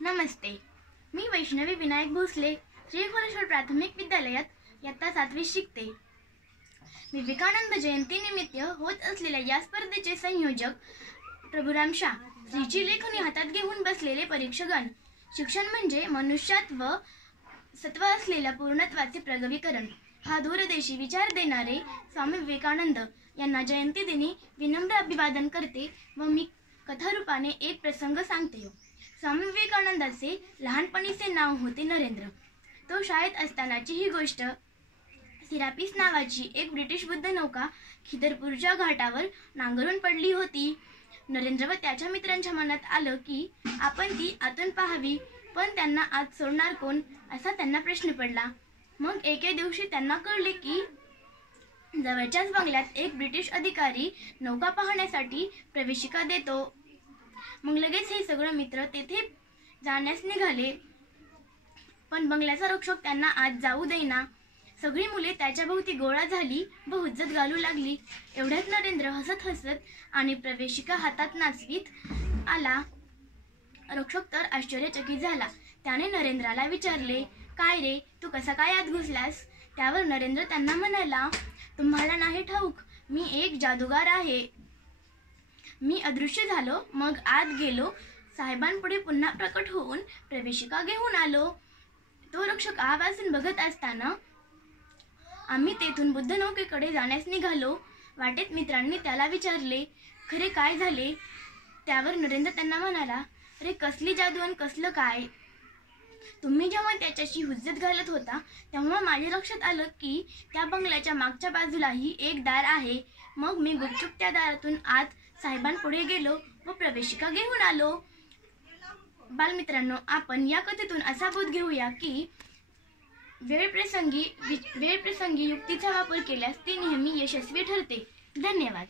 नमस्ते. मी वैष्णवी विनायक भोसले श्री खोलेश्वर प्राथमिक विद्यालयात इयत्ता 7वी शिकते. विवेकानंद जयंतीनिमित्त होत असलेल्या या स्पर्धेचे संयोजक प्रभुराम शाह, श्रीची लेखनी हातात घेऊन बसलेले परीक्षकगण. शिक्षण म्हणजे मनुष्यात व सत्व असलेल्या पूर्णत्वाचे प्रगवीकरण हा दूरदेशी विचार देणारे स्वामी विवेकानंद यांना जयंती दिनी विनम्र अभिवादन करते व मी कथारूपाने एक प्रसंग सांगते. स्वामी विवेकानंदाचे लहानपणीचे नाव होते नरेंद्र. तो शाळेत असतानाची ही गोष्ट. सिरापिस नावाची एक ब्रिटिश बुद्ध नौका खिदरपूरच्या घाटावर नांगरून पडली होती. नरेंद्र व त्याच्या मित्रांच्या मनात आलं की आपण ती आतून पाहावी, पण त्यांना आत सोडणार कोण असा त्यांना प्रश्न पडला. मग एके दिवशी त्यांना कळले की जवळच्याच बंगल्यात एक ब्रिटिश अधिकारी नौका पाहण्यासाठी प्रवेशिका देतो. मग लगेच हे सगळे मित्र तेथे जाण्यास निघाले, पण बंगल्याचा रक्षक त्यांना आत जाऊ देईना. सगळी मुले त्याच्या भोवती गोळा झाली व हुज्जत घालू लागली. एवढ्यात नरेंद्र हसत हसत आणि प्रवेशिका हातात नाचवीत आला. रक्षक तर आश्चर्यचकित झाला. त्याने नरेंद्राला विचारले, काय रे, तू कसा काय आत घुसलास? त्यावर नरेंद्र त्यांना म्हणाला, तुम्हाला नाही ठाऊक, मी एक जादूगार आहे. मी अदृश्य झालो, मग आत गेलो, साहेबांपुढे पुन्हा प्रकट होऊन प्रवेशिका घेऊन आलो. तो रक्षक आवाजून बघत असताना आम्ही तेथून बुद्ध नौकेकडे जाण्यास निघालो. वाटेत मित्रांनी त्याला विचारले, खरे काय झाले? त्यावर नरेंद्र त्यांना म्हणाला, रे कसली जादू आणि कसलं काय? तुम्ही जेव्हा त्याच्याशी हुज्जत घालत होता तेव्हा माझ्या लक्षात आलं की त्या बंगल्याच्या मागच्या बाजूलाही एक दार आहे. मग मी गुपचूप त्या दारातून आत साहेबांपुढे गेलो व प्रवेशिका घेऊन आलो. बालमित्रांनो, आपण या कथेतून असा बोध घेऊया की वेळप्रसंगी युक्तीचा वापर केल्यास ती नेहमी यशस्वी ठरते. धन्यवाद.